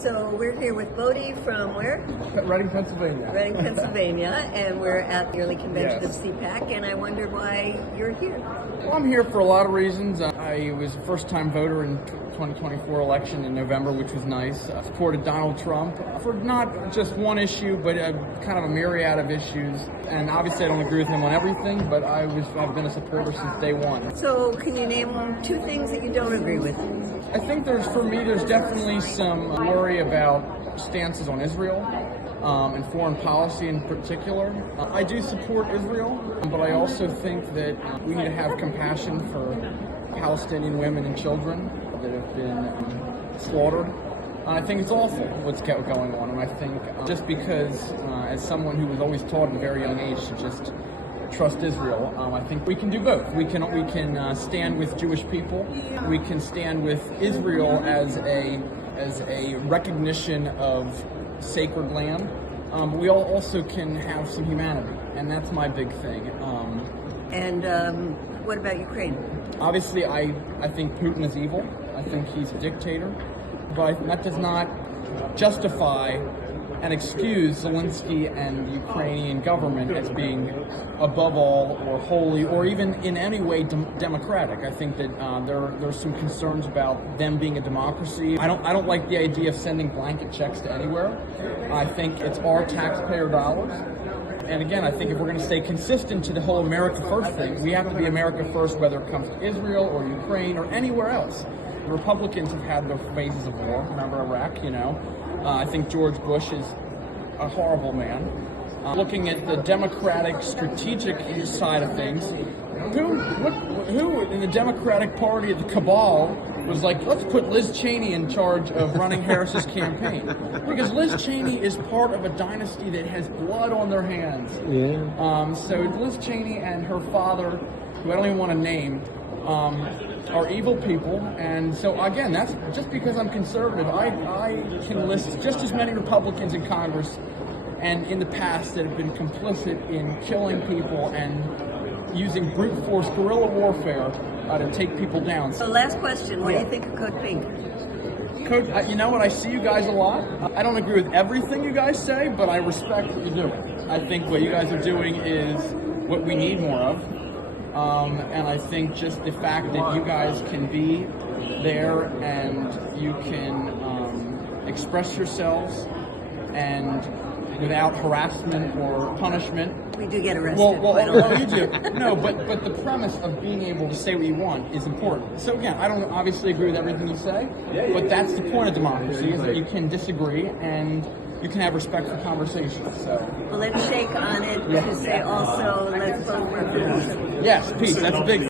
So we're here with Bodie from where? Reading, Pennsylvania. Reading, Pennsylvania, and we're at the yearly convention Yes. of CPAC, and I wonder why you're here. Well, I'm here for a lot of reasons. I was a first-time voter in 2024 election in November, which was nice. I supported Donald Trump for not just one issue, but kind of a myriad of issues. And obviously I don't agree with him on everything, but I've been a supporter since day one. So can you name two things that you don't agree with? I think there's definitely some worry about stances on Israel and foreign policy in particular. I do support Israel, but I also think that we need to have compassion for Palestinian women and children that have been slaughtered. I think it's awful what's going on, and I think just because, as someone who was always taught at a very young age to just trust Israel, I think we can do both. We can stand with Jewish people. We can stand with Israel as a recognition of sacred land. We all also can have some humanity, and that's my big thing. What about Ukraine? Obviously, I think Putin is evil. I think he's a dictator, but that does not justify and excuse Zelensky and the Ukrainian government as being above all or holy or even in any way democratic. I think that there's some concerns about them being a democracy. I don't like the idea of sending blanket checks to anywhere. I think it's our taxpayer dollars. And again, I think if we're going to stay consistent to the whole America First thing, we have to be America First whether it comes to Israel or Ukraine or anywhere else. The Republicans have had their phases of war. Remember Iraq, you know? I think George Bush is a horrible man. Looking at the Democratic strategic side of things, who in the Democratic Party, the cabal, was like, let's put Liz Cheney in charge of running Harris's campaign? Because Liz Cheney is part of a dynasty that has blood on their hands. Yeah. So Liz Cheney and her father, who I don't even want to name, are evil people, and so again, that's just because I'm conservative. I can list just as many Republicans in Congress and in the past that have been complicit in killing people and using brute force guerrilla warfare to take people down. So last question, what do you think of Coach Pink? Coach, you know what, I see you guys a lot. I don't agree with everything you guys say, but I respect what you're doing. I think what you guys are doing is what we need more of. And I think just the fact that you guys can be there and you can express yourselves and without harassment or punishment. We do get arrested. Well, you do. No, but the premise of being able to say what you want is important. So again, I don't obviously agree with everything you say, but that's the point of democracy, is that you can disagree and you can have respectful conversations. So Well, let's shake on it to say also, let's vote for peace. yes, peace. That's a big